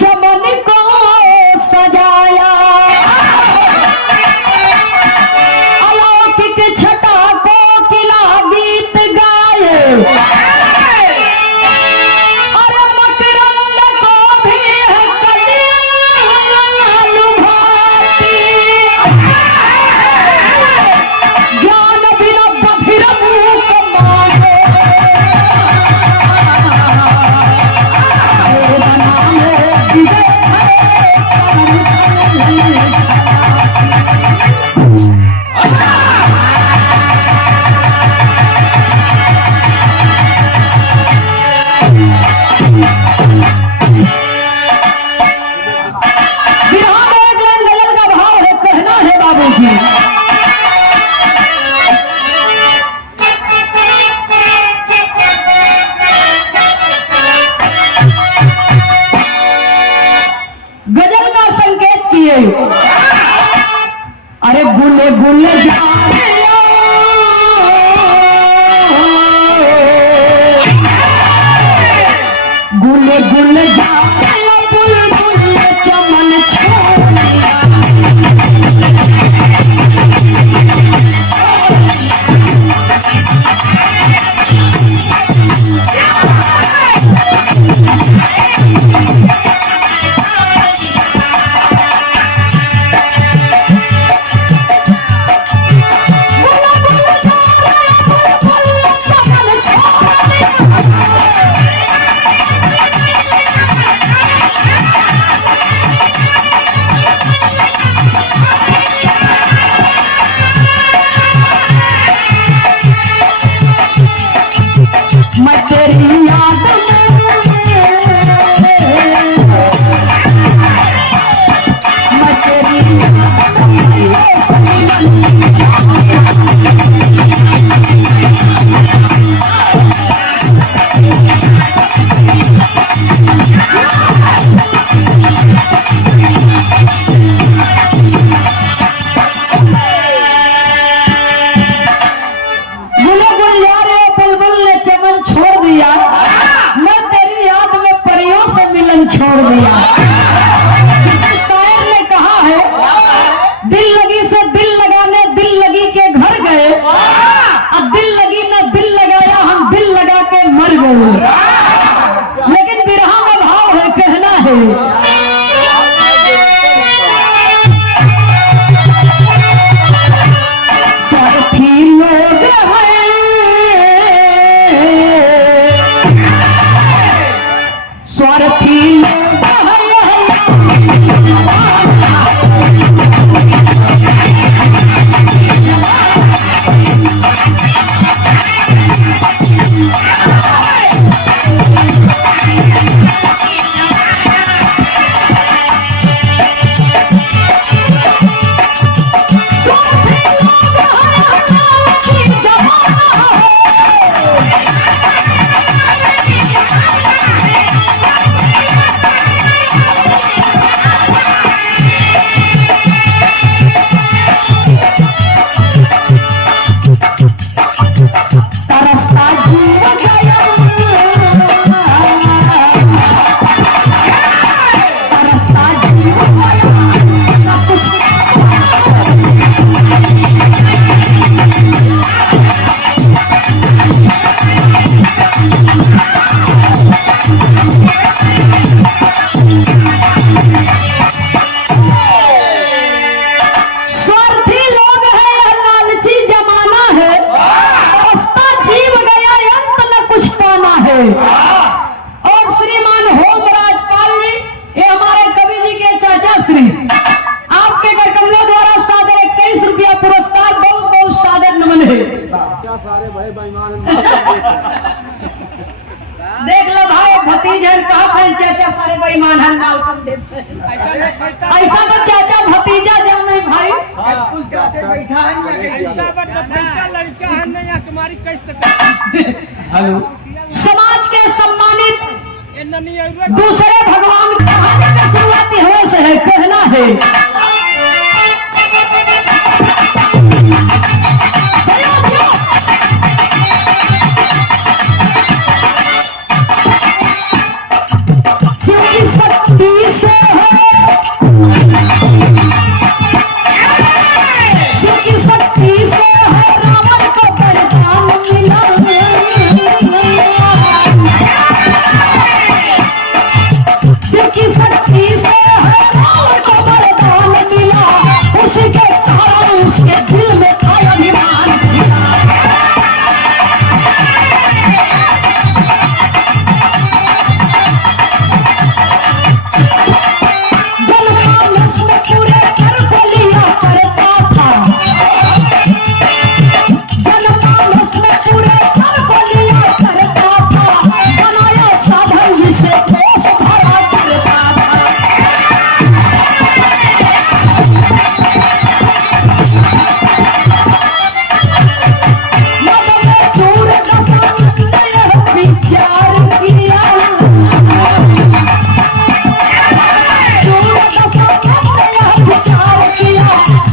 चमन को सजाया, अलौकिक छटा को किला गीत गाए, और मकरंद को भी है कलियां लुभाती। ज्ञान बिना बधिर मूक मांगे, तेरा नाम दिवे है विरहा में एक लाइन गजल का भाव है, कहना है बाबूजी। गजल का संकेत किए, अरे गुले गुले जा गुले गुले जा बुलबुल चमन छोड़िया, मैं तेरी याद मैं तेरी छोड़ दिया, मैं तेरी याद में परियों से मिलन छोड़ दिया। किसी शायर ने कहा है, दिल लगी से दिल लगाने दिल लगी के घर गए, और दिल लगी ना दिल लगाया हम दिल लगा के मर गए। लेकिन विरहा में भाव है, कहना है, स्वार्थी लोग हैं स्वार्थी और श्रीमान होम राजपाल जी, ये हमारे कवि जी के चाचा श्री, आपके घर कमलों द्वारा सादर 21 रुपया पुरस्कार, बहुत बहुत सादर नमन है। सारे भाई बेईमान देख लो भाई, भतीजा कहा था चाचा सारे बेईमान हैं, माल कम देते हैं। ऐसा तो चाचा भतीजा जब नहीं भाई, बैठा है लड़का है नहीं तुम्हारी कैसे। हेलो, समाज के सम्मानित दूसरे भगवान कहानी का शुरुआती होने से है, कहना है, शिव की शक्ति शक्ति से है रावण को वरदान मिला, उसी के कारण उसके दिल में था अभिमान खिला। जनमानस में पूरे कर को लिया करता था, जनमानस में पूरे कर को लिया करता था, बनाया साधन जिसे कोस भरा करता था। मद में चूर दशा ने यह विचार किया, चूर दशा ने यह विचार किया,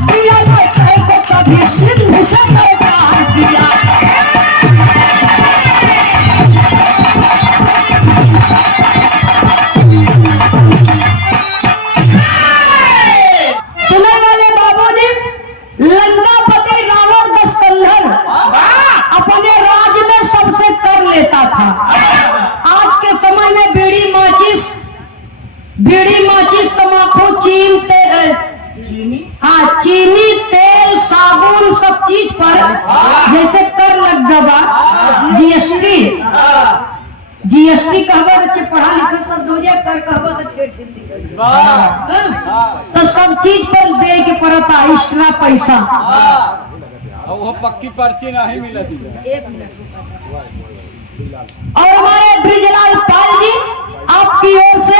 दिया न चाहे को कभी सिंधु से पैदार किया। सुने वाले बाबूजी, लंकापति रावण दशकंधर अपने राज्य में सबसे कर लेता था। आज के समय में बीड़ी माचिस तंबाकू चीनी तेल साबुन सब चीज पर जैसे कर लग गवा, जीएसटी कहबा बच्चे पढ़ा लिखा सब हो जाए, कर कहबा तो ठेठ हिंदी तो सब चीज पर दे के पड़ता एक्स्ट्रा पैसा। वो पक्की पर्ची नहीं मिलती। और हमारे ब्रिजलाल पाल जी आपकी ओर से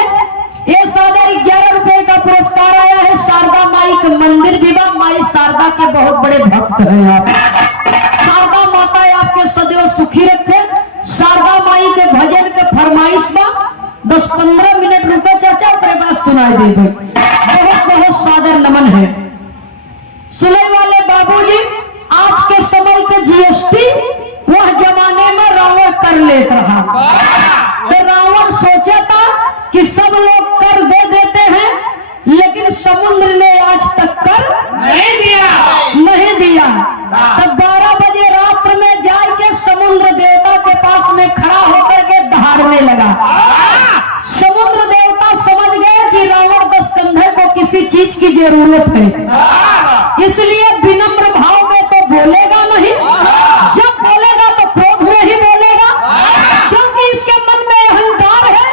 ये 11 रुपए का पुरस्कार आया है। शारदा माई के मंदिर विवाह, माई शारदा के बहुत बड़े भक्त हैं आप। शारदा माता आपके सदैव सुखी रखे। शारदा माई के भजन के फरमाइश में 10-15 मिनट रुको चाचा, ओकरे बाद सुनाई दे दे। बहुत बहुत सादर नमन है। सुने वाले बाबूजी, आज के समय के जीएसटी वह जमाने में रावण कर लेता रहा। तो रावण सोचा था कि सब लोग कर दे देते हैं, लेकिन समुद्र ने आज तक कर नहीं दिया। तब 12 बजे रात में जाके समुद्र देवता के पास में खड़ा होकर के दहाड़ने लगा। समुद्र देवता समझ गए कि रावण दशकंधर को किसी चीज की जरूरत है, इसलिए विनम्र भाव में तो बोलेगा नहीं, जब बोलेगा तो क्रोध में ही बोलेगा, क्योंकि इसके मन में अहंकार है,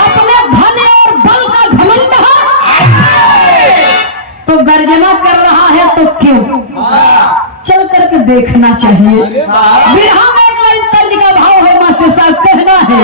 अपने धन और बल का घमंड है। तो गर्जना कर रहा है तो क्यों, चल करके देखना चाहिए। बिरहा में एक लाइन तर्ज का भाव है मास्टर साहब, कहना है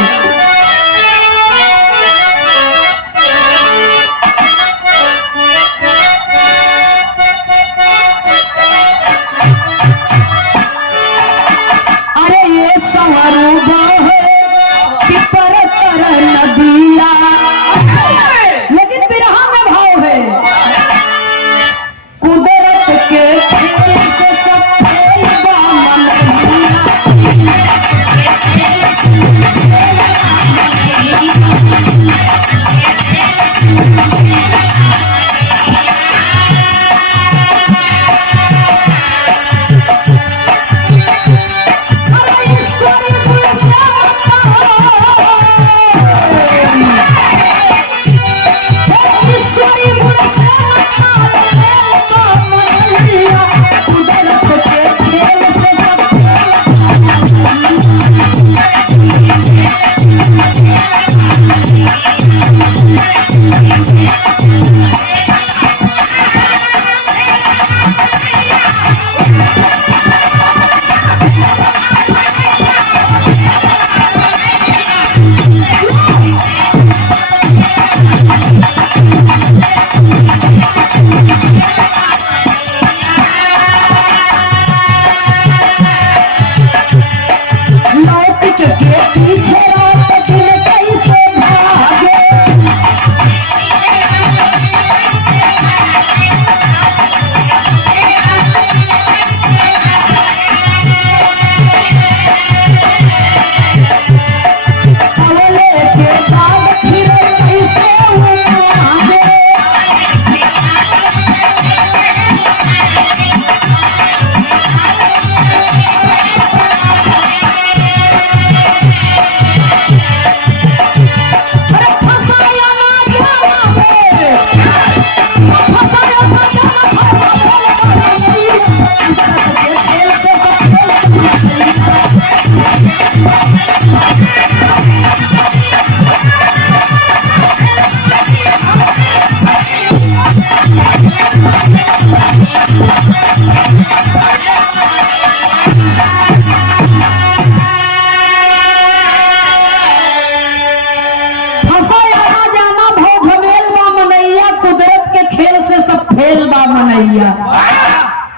मनैया।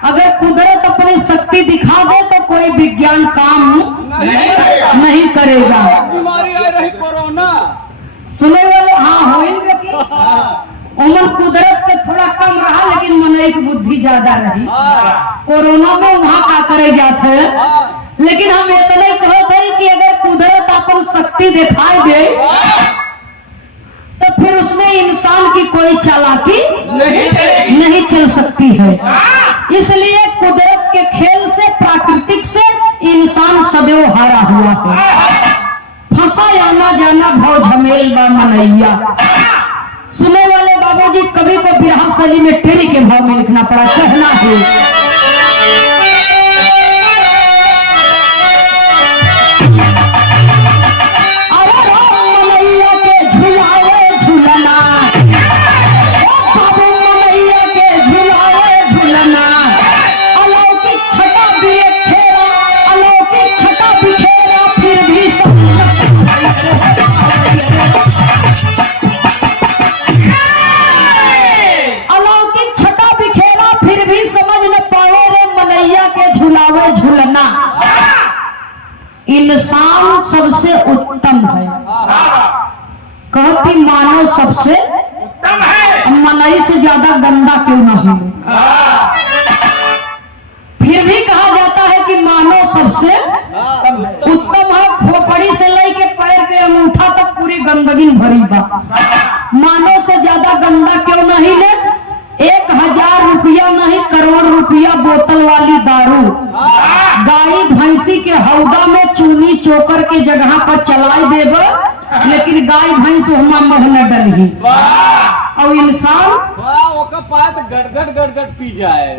अगर कुदरत अपनी शक्ति दिखा दे तो कोई विज्ञान काम नहीं करेगा। बीमारी आ रही कोरोना। सुने वाले हाँ हो कि उमर कुदरत के थोड़ा कम रहा लेकिन मनई की बुद्धि ज्यादा रही। कोरोना में वहाँ का करे जाते है, लेकिन हम इतने कहते हैं कि अगर कुदरत अपन शक्ति दिखाई दे तो फिर उसमें इंसान की कोई चालाकी नहीं चल सकती है। इसलिए कुदरत के खेल से, प्राकृतिक से इंसान सदैव हारा हुआ है। फंसा आना जाना भव झमेल बा मनैया। सुने वाले बाबूजी कवि को बिरहा शैली में टेरी के भाव में लिखना पड़ा। कहना है इंसान सबसे उत्तम है। कहती मानव सबसे उत्तम है, मनई से ज्यादा गंदा क्यों नहीं है। फिर भी कहा जाता है कि मानव सबसे उत्तम है। खोपड़ी से लेके पैर के अंगूठा तक पूरी गंदगी भरी बा। मानव से ज्यादा गंदा क्यों नहीं है। 1000 रुपया नहीं, करोड़ रुपया बोतल वाली दारू गाय भैंसी के हौदा में चूनी चोकर के जगह पर चलाई देब, लेकिन गाय भैंस वहां मह न डलही। और इंसान पात गड़गड़ गड़गड़ पी जाए।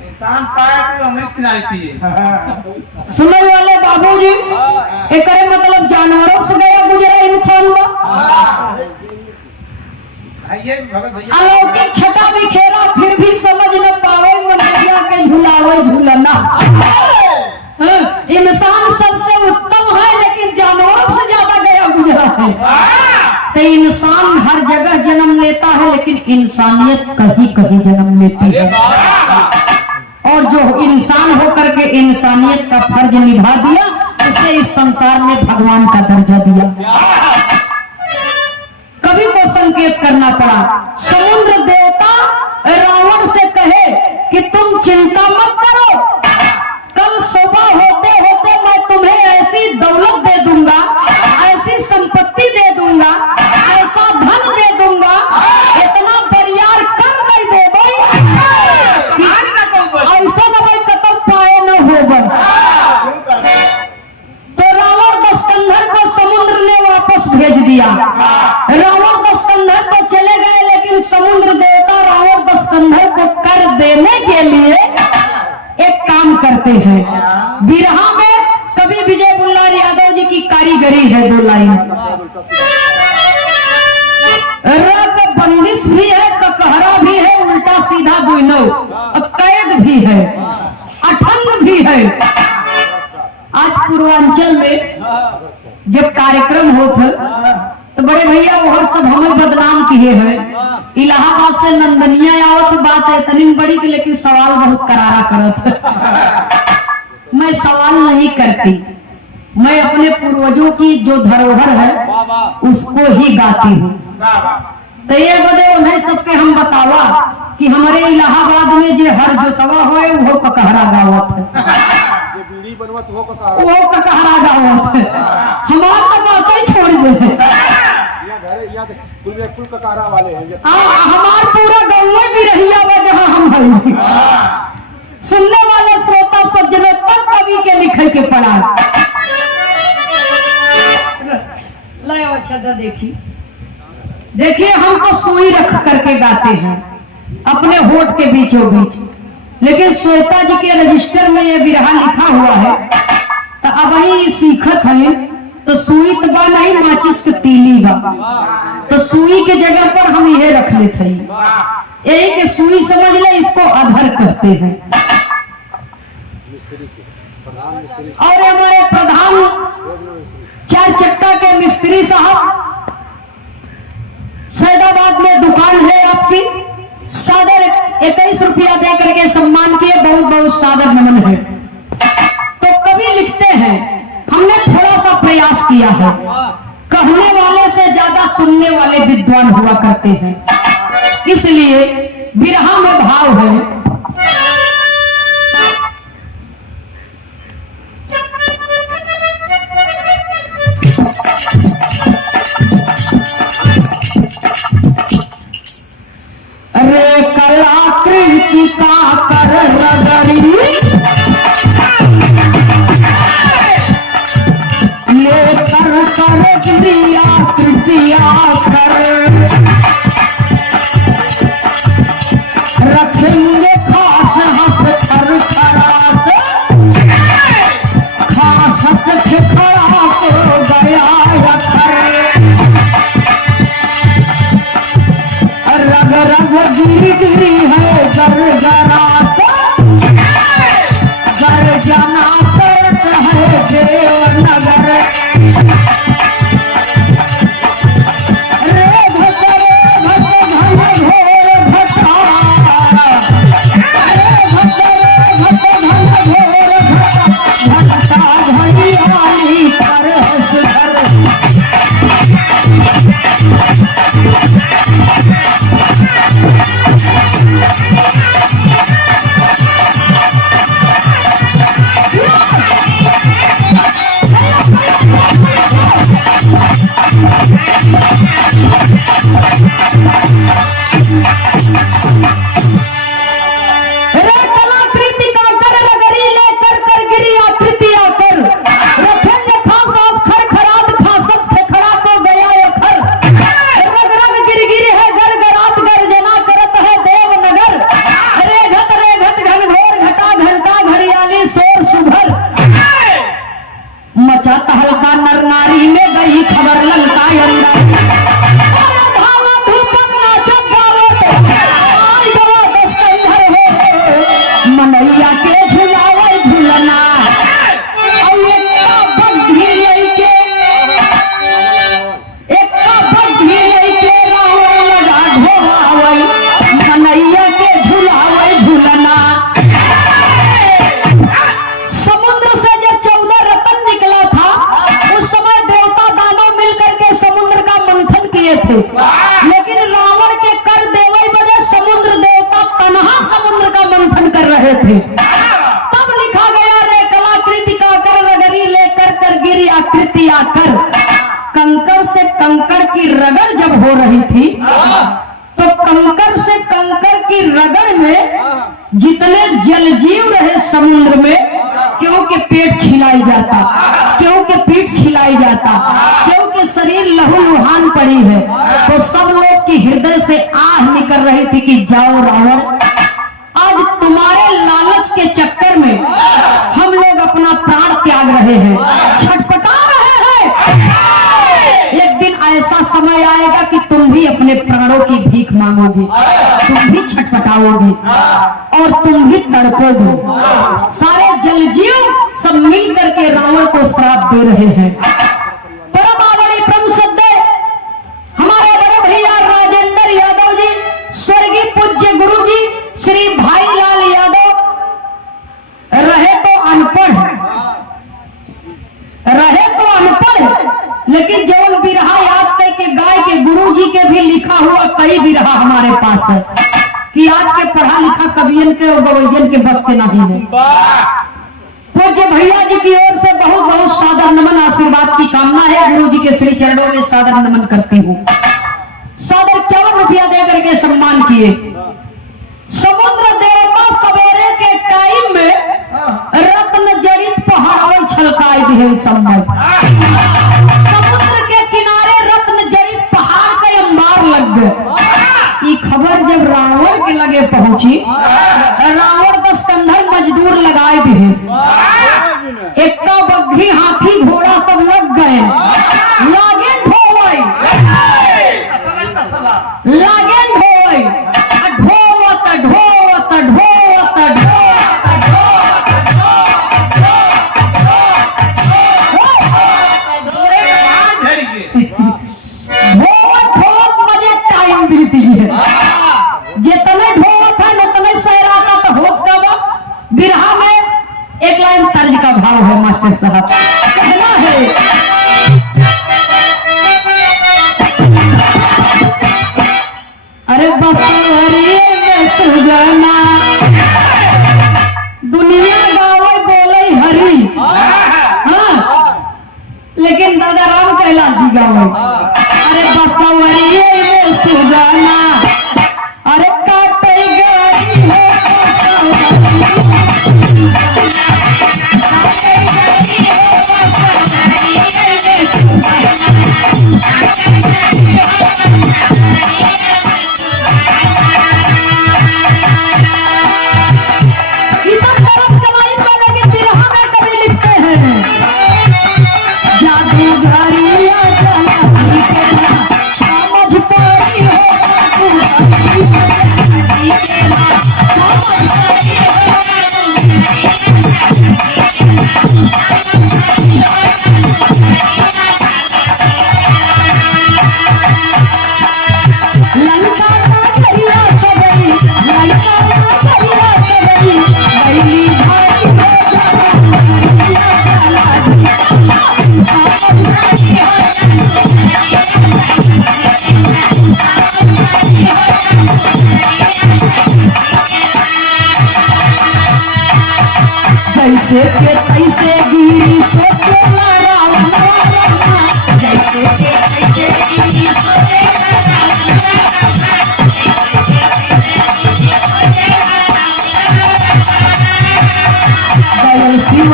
इंसान पाया तो अमृत नहीं पिए। सुनने वाले बाबूजी एक मतलब जानवरों से गया गुजरा इंसान बा। अलौकिक छटा बिखेरा फिर भी समझ न पावे मनैया के झुलावे झूलना। इंसान सबसे उत्तम है लेकिन जानवरों से ज्यादा गया गुजरा है। तो इंसान हर जगह जन्म लेता है लेकिन इंसानियत कहीं कहीं जन्म लेती है। और जो इंसान होकर के इंसानियत का फर्ज निभा दिया उसे इस संसार में भगवान का दर्जा दिया। कवि को संकेत करना पड़ा। समुद्र देवता रावण से कहे कि तुम चिंता मत करो, कल सुबह होते होते मैं तुम्हें ऐसी दौलत दे दूंगा, ऐसी संपत्ति दे दूंगा, ऐसा धन दे दूंगा, इतना बरियार कर दे देबै ऐसा न भाई कतौ पाए न होबन। तो रावण दस्कंधर को समुद्र ने वापस भेज दिया। रावण दस्कंधर तो चले गए लेकिन समुद्र देवता रावण दस्कंधर को कर देने के लिए एक काम करते हैं। बिरहा में कवि विजय बुल्लार यादव जी की कारीगरी है। 2 लाइन र बंदिश भी है, ककहरा भी है, उल्टा सीधा दुनो, कैद भी है, अठंग भी है। आज पूर्वांचल में जब कार्यक्रम होता तो बड़े भैया वो सब हमें बदनाम किए हैं। इलाहाबाद से नंदनिया आवत बात है इतनी बड़ी की, लेकिन सवाल बहुत करारा करत। मैं सवाल नहीं करती, मैं अपने पूर्वजों की जो धरोहर है उसको ही गाती हूँ। तो ये बदे उन्हें सबके हम बतावा कि हमारे इलाहाबाद में जो हर जोतवा हो वो ककहरा गावत है, वो ककहरा गावत है। हमारा तो बात ही छोड़ दे। कुल ककारा वाले हैं। हमार पूरा गाँव में भी रही जहाँ हम हैं। सुनने वाले श्रोता सज्जनों तक कवि के लिखे के पढ़ा। अच्छा देखिए हम तो सुई रख करके गाते हैं अपने होठ के बीचों बीच, लेकिन श्वेता जी के रजिस्टर में ये बिरहा लिखा हुआ है। तो अब ही सीखत है तो सुई तो बा नहीं, माचिस के तीली बा। तो सुई के जगह पर हम यह रख लेते हैं, यही के सुई समझ ले, इसको अधर कहते हैं। और हमारे प्रधान 4 चक्का के मिस्त्री साहब, सैदाबाद में दुकान है आपकी, सादर 21 रुपया दे करके सम्मान किए, बहुत बहुत सादर नमन है। तो कवि लिखते हैं, हमने थोड़ा सा प्रयास किया है, कहने वाले से ज्यादा सुनने वाले विद्वान हुआ करते हैं, इसलिए बिरहा में भाव है। अरे कलाकृति का कर नगरी लेकर कर क्रिया कृतिया कर रखेंगे खास हंस कर खरास खास हंस खड़ा को गया रखर रग रग गिरी गिरी है गरगरात गर्जना करत है देवनगर रे घट घन घोर घटा रे घट घन घोर घटा घटा घड़ियाली कर घर कलाकृति का कर रगरी लेकर कर गिरी आकृतिया कर रखेंगे खास आस खर खरात खासत थे खड़ा तो गया अखर रग रग गिर गिर है गर गरात गर्जना करत है देवनगर रे घट घन घोर घटा घंटा घड़ियाली शोर सुभर मचा तहलका नर नारी में गई खबर लंका अंदर मनैया के झुलावे झुलना एक बग्घी लेके रावण लगा ढोरावई मनैया के झुलावे झुलना। समुद्र से जब 14 रत्न निकला था उस समय देवता दानव मिलकर के समुद्र का मंथन किए थे, लेकिन रावण के कर देवल वजह समुद्र देवता तनहा समुद्र का मंथन कर रहे थे। तब लिखा गया रे कलाकृति का कर रगरी लेकर कर गिरी आकृति आकर कंकड़ से कंकड़ की रगड़ जब हो रही थी तो कंकड़ से कंकड़ की रगड़ में जितने जलजीव रहे समुद्र में क्योंकि पेट छिलाई जाता, क्योंकि पीठ छिलाई जाता, क्योंकि शरीर लहूलुहान पड़ी है, तो सब लोग की हृदय से आह निकल रही थी कि जाओ रावण, आज तुम्हारे लालच के चक्कर में हम लोग अपना प्राण त्याग रहे हैं, छटपटा रहे हैं। एक दिन ऐसा समय आएगा कि तुम भी अपने प्राणों की भीख मांगोगे, तुम भी छटपटाओगे और तुम भी तड़पोगे। सारे जलजीव सब मिल करके रावण को श्राप दे रहे हैं। परम आदरणीय परम श्रद्धेय हमारे बड़े भैया राजेंद्र यादव जी, स्वर्गीय पूज्य गुरु जी श्री भाईलाल यादव रहे तो अनपढ़, लेकिन जौन बिरहा याद करके गाय के गुरु जी के भी लिखा हुआ कई बिरहा हमारे पास है कि आज के पढ़ा लिखा कवियन के और गवैयन के बस के नहीं है। पूज्य भैया जी की ओर से बहुत बहुत सादर नमन, आशीर्वाद की कामना है। गुरु जी के श्री चरणों में सादर नमन करती हूँ। सादर 51 रुपया दे करके सम्मान किए। समुद्र देवता सवेरे के टाइम में रत्न जड़ित पहाड़ों छलकाई दिए संभव। समुद्र के किनारे रत्न जड़ित पहाड़ का अंबार लग गए। ये खबर जब रावण के लगे पहुंची, रावण 10 कंधर मजदूर लगाए दिए, एक्का बग्घी हाथी घोड़ा सब लग गए, लागे ढोवई लागे ढोवई ढोवत ढोवत ढोवत ढोवत मजे टाइम बीती है। जितने ढोवत है बसवरिए में सुगना दुनिया गावे बोले हरी हाँ लेकिन दादा राम कैलाश जी गावे अरे बसवरिए में सुगना अरे काटे गई है जैसे के तैसे गिरी सोचे रावण जैसे के तैसे गिरी सोचे शिव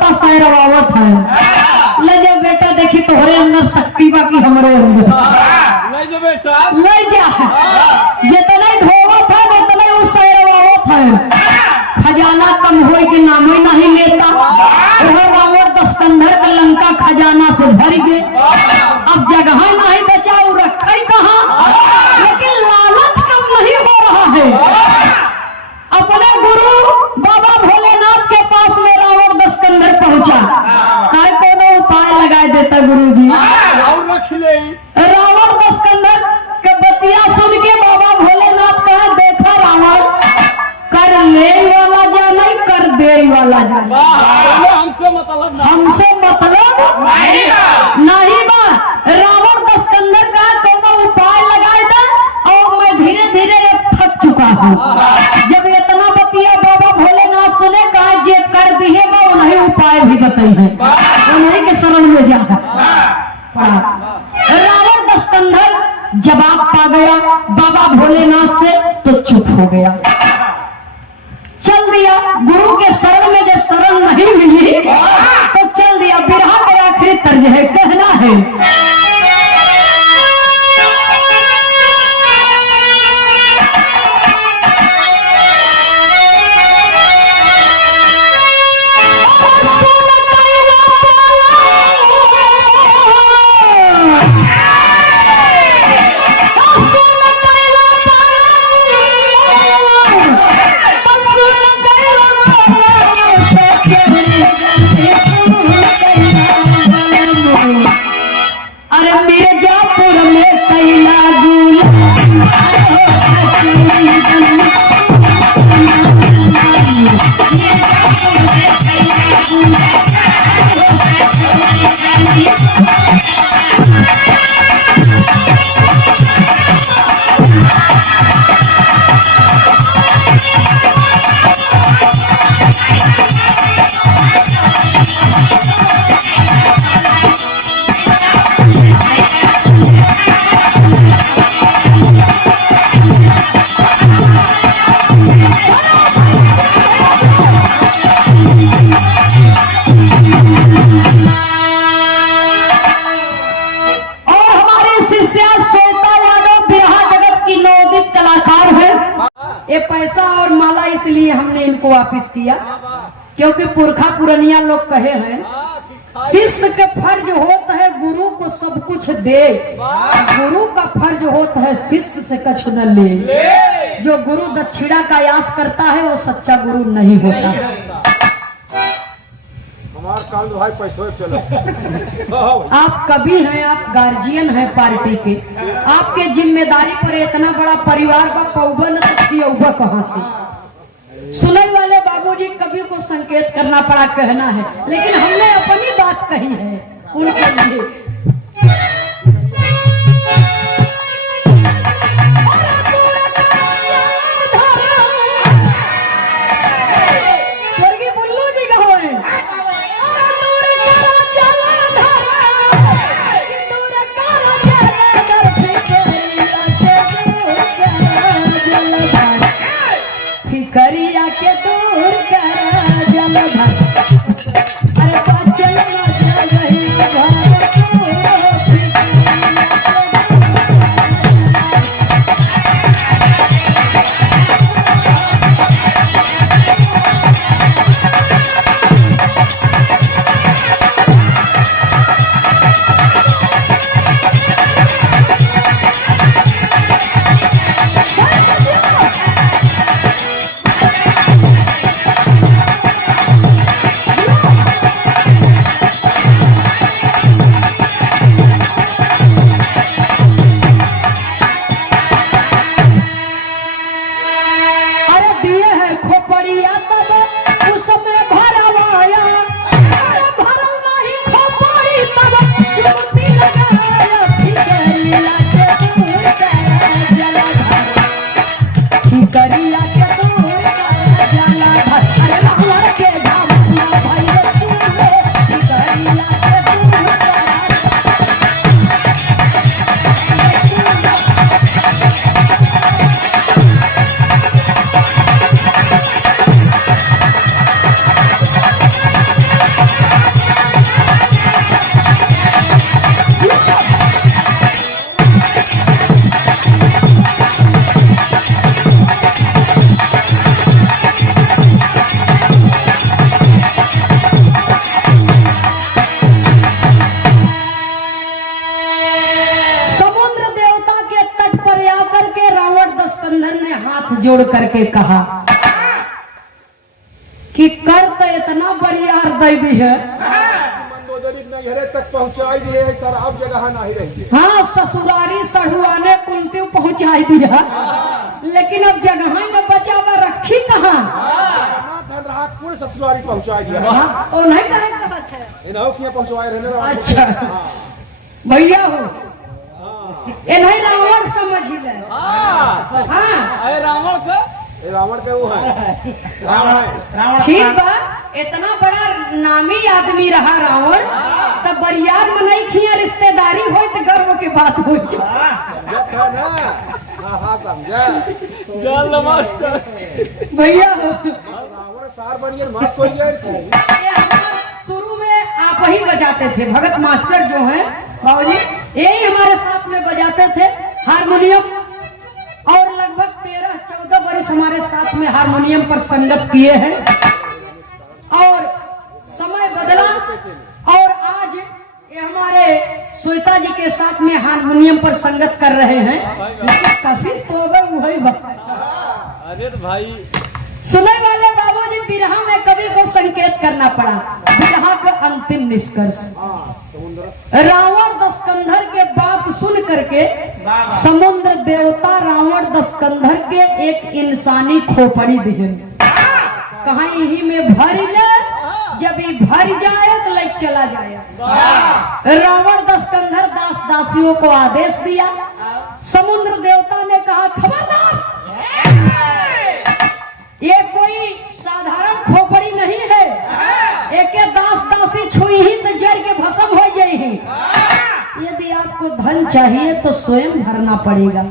पास रवावत है ले जा बेटा देखी तोहरे अंदर शक्ति बाकी हमरे अंदर ले जा बेटा ले जा जितने ढोवत है उतने उस रवावत है खजाना कम होए के नाम ही नहीं लेता वह रावण दस्कंधर का लंका खजाना से भर गए अब जगह नहीं बचा रखे कहाँ लेकिन लालच कम नहीं हो रहा है अपने गुरु बाबा भोलेनाथ के पास में रावण दस्कंधर पहुंचा काय कोनो उपाय लगाए देता गुरुजी रावण दस्कंधर के बतिया सुन के बाबा भोलेनाथ कहा देखा रावण कर ले वाला जा नहीं कर दे वाला जा हमसे मतलब नहीं बा रावण दस्कंधर का कोनो उपाय लगाए दे और मैं धीरे धीरे थक चुका हूँ जब इतना बतिया बाबा भोलेनाथ सुने कहा जे कर दिए बा उन्हें उपाय भी बताई है उन्हीं के शरण में जा रावण दस्कंधर जवाब पा गया बाबा भोलेनाथ से तो चुप हो गया चल दिया गुरु के शरण में जब शरण नहीं मिली तो चल दिया बिरहा का आखिरी तर्ज है कहना है अरे मिर्जापुर में कैला ये पैसा और माला इसलिए हमने इनको वापस किया क्योंकि पुरखा पुरनिया लोग कहे हैं शिष्य का फर्ज होता है गुरु को सब कुछ दे, गुरु का फर्ज होता है शिष्य से कुछ न ले। जो गुरु दक्षिणा का यास करता है वो सच्चा गुरु नहीं होता। हमारे कांड भाई पैसे चलो। आप कभी हैं, आप गार्जियन हैं पार्टी के, आपके जिम्मेदारी पर इतना बड़ा परिवार का पौबा न तक कहाँ से। सुनने वाले बाबूजी कभी को संकेत करना पड़ा, कहना है, लेकिन हमने अपनी बात कही है उनके लिए। स्वर्गीय बुल्लू जी का हुए करिया के दूर कर जलधर, अरे चल गई जोड़ करके कहा कि कर तो इतना बरियार दे दी है, तक पहुंचाई दी है, सर अब जगह नहीं रही। हाँ, ससुरारी सढ़ुआने कुलती पहुंचाई दिया, लेकिन अब जगह में बचावा रखी कहाँ? ससुरारी पहुंचाई दिया। हाँ, नहीं कहे पहुंचवाए रहने। अच्छा भैया हो, ये नहीं रावण समझ ही ले। हाँ, रावण का रावण के वो है, रावण ठीक बा, इतना बड़ा नामी आदमी रहा रावण, तब बरियार में नहीं खिया रिश्तेदारी हो तो गर्व के बात हो भैया रावण सार बनिए मस्त हो गया। शुरू में आप ही बजाते थे, भगत मास्टर जो हैं बाबूजी, यही हमारे साथ में बजाते थे हारमोनियम, और लगभग 13-14 वर्ष हमारे साथ में हारमोनियम पर संगत किए हैं। और समय बदला और आज ये हमारे श्वेता जी के साथ में हारमोनियम पर संगत कर रहे हैं, लेकिन कोशिश तो वही अरे भाई सुनने वाले बाबूजी, बिरहा में कवि को संकेत करना पड़ा। बिरहा का अंतिम निष्कर्ष, रावण दशकंधर के बात सुन करके समुद्र देवता रावण दशकंधर के एक इंसानी खोपड़ी दिए, कहा यही में भर ले, जब ये भर जाए तो लेके चला जाए। रावण दशकंधर दास दासियों को आदेश दिया। समुद्र देवता ने कहा खबरदार, ये कोई साधारण खोपड़ी नहीं है, एक दास दासी छुई ही तो जर के भस्म हो जाए। यदि आपको धन चाहिए तो स्वयं भरना पड़ेगा।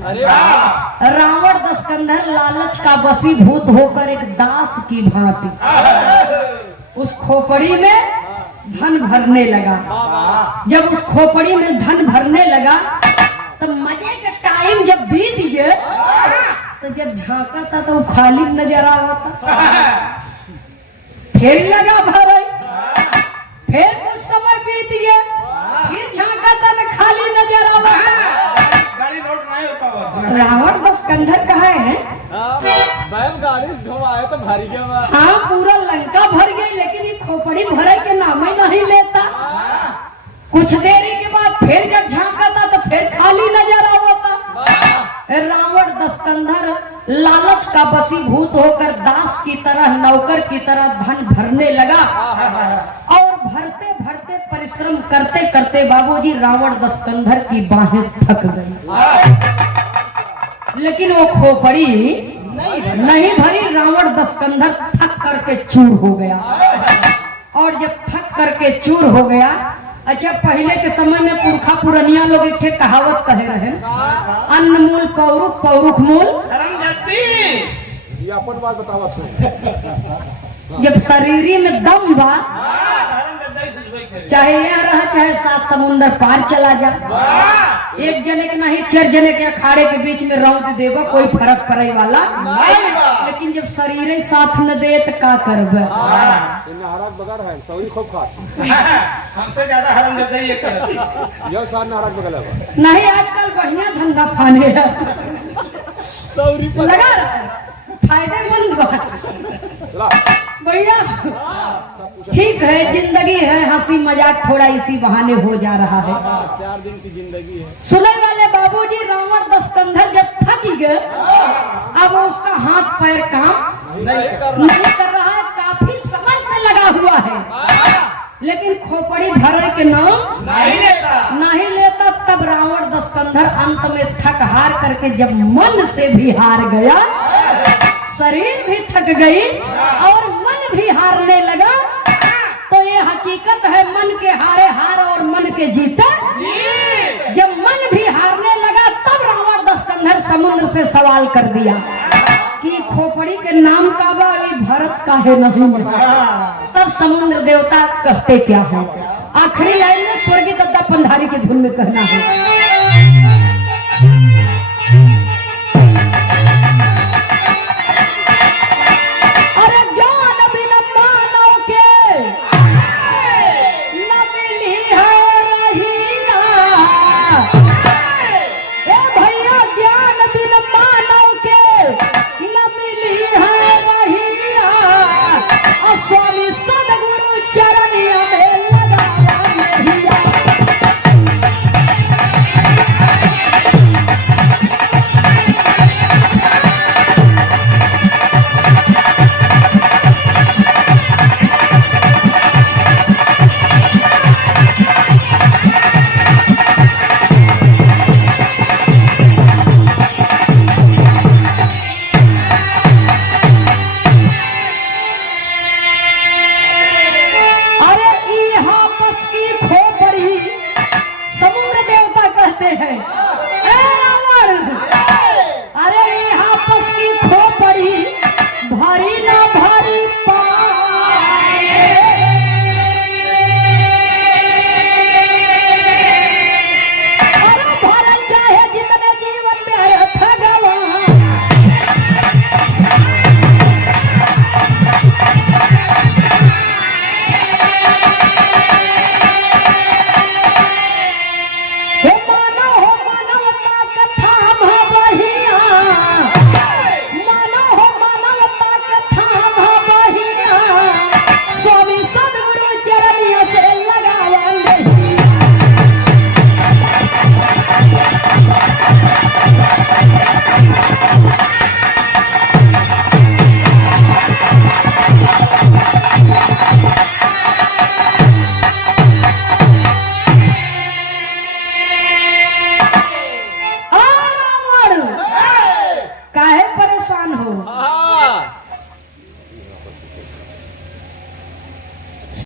रावण दशकंधर लालच का वशीभूत होकर एक दास की भांति उस खोपड़ी में धन भरने लगा। जब उस खोपड़ी में धन भरने लगा तो मजे का टाइम जब बीत गया तो जब झांका था तो वो खाली नजर आवता। फिर लगा भरे, फिर कुछ समय बीत गया, फिर झांका था तो खाली नजर आवता। गाड़ी लोड नहीं होता हुआ। रावण बस कंधर कहा है। बैल गाड़ी घुमाए तो भर गया बा। हाँ पूरा लंका भर गई, लेकिन ये खोपड़ी भरे के नाम ही नहीं लेता। कुछ देरी के बाद फिर जब झांका था तो फिर खाली नजर आवता। रावण दस्कंधर लालच का वशीभूत होकर दास की तरह, नौकर की तरह धन भरने लगा और भरते भरते परिश्रम करते करते बाबूजी रावण दस्कंधर की बाहें थक गई, लेकिन वो खोपड़ी नहीं भरी। रावण दस्कंधर थक करके चूर हो गया। और जब थक करके चूर हो गया, अच्छा पहले के समय में पुरखा पुरनिया लोग एक कहावत कहे रहे, अन्न मूल पौरुख, पौरुख मूल। ये अपन बात बतावा तू। जब शरीरी में दम बा, चाहे यहाँ रहा चाहे 7 समुंदर पार चला जा, एक जने के नहीं 4 जने के अखाड़े के बीच में रौंद देवा, कोई फर्क पड़े वाला। लेकिन जब शरीर ही साथ न दे तो का करबे। नाराज बगर है सौरी खूब खात। हमसे ज्यादा हरम जद्दा ये करती। यह सार नाराज बगल है। नहीं आजकल बढ़िया धंधा फाने सौरी पर लगा रहा है, फायदेमंद बा चला भैया। ठीक है, जिंदगी है, हंसी मजाक थोड़ा इसी बहाने हो जा रहा है। 4 दिन की जिंदगी है। सुने वाले बाबूजी, रावण दस्कंधर जब थक गए, अब उसका हाथ पैर काम नहीं कर रहा है, काफी समय से लगा हुआ है, लेकिन खोपड़ी भरे के नाम नहीं लेता। तब रावण दस्कंधर अंत में थक हार करके जब मन से भी हार गया, शरीर भी थक गई और मन भी हारने लगा, तो ये हकीकत है मन के हारे हार और मन के जीते। जब मन भी हारने लगा तब रावण दस्कंधर समुद्र से सवाल कर दिया कि खोपड़ी के नाम का बा, भरत का है नहीं है। तब समुद्र देवता कहते क्या है, आखिरी लाइन में स्वर्गीय दत्ता पंधारी की धुन में कहना है,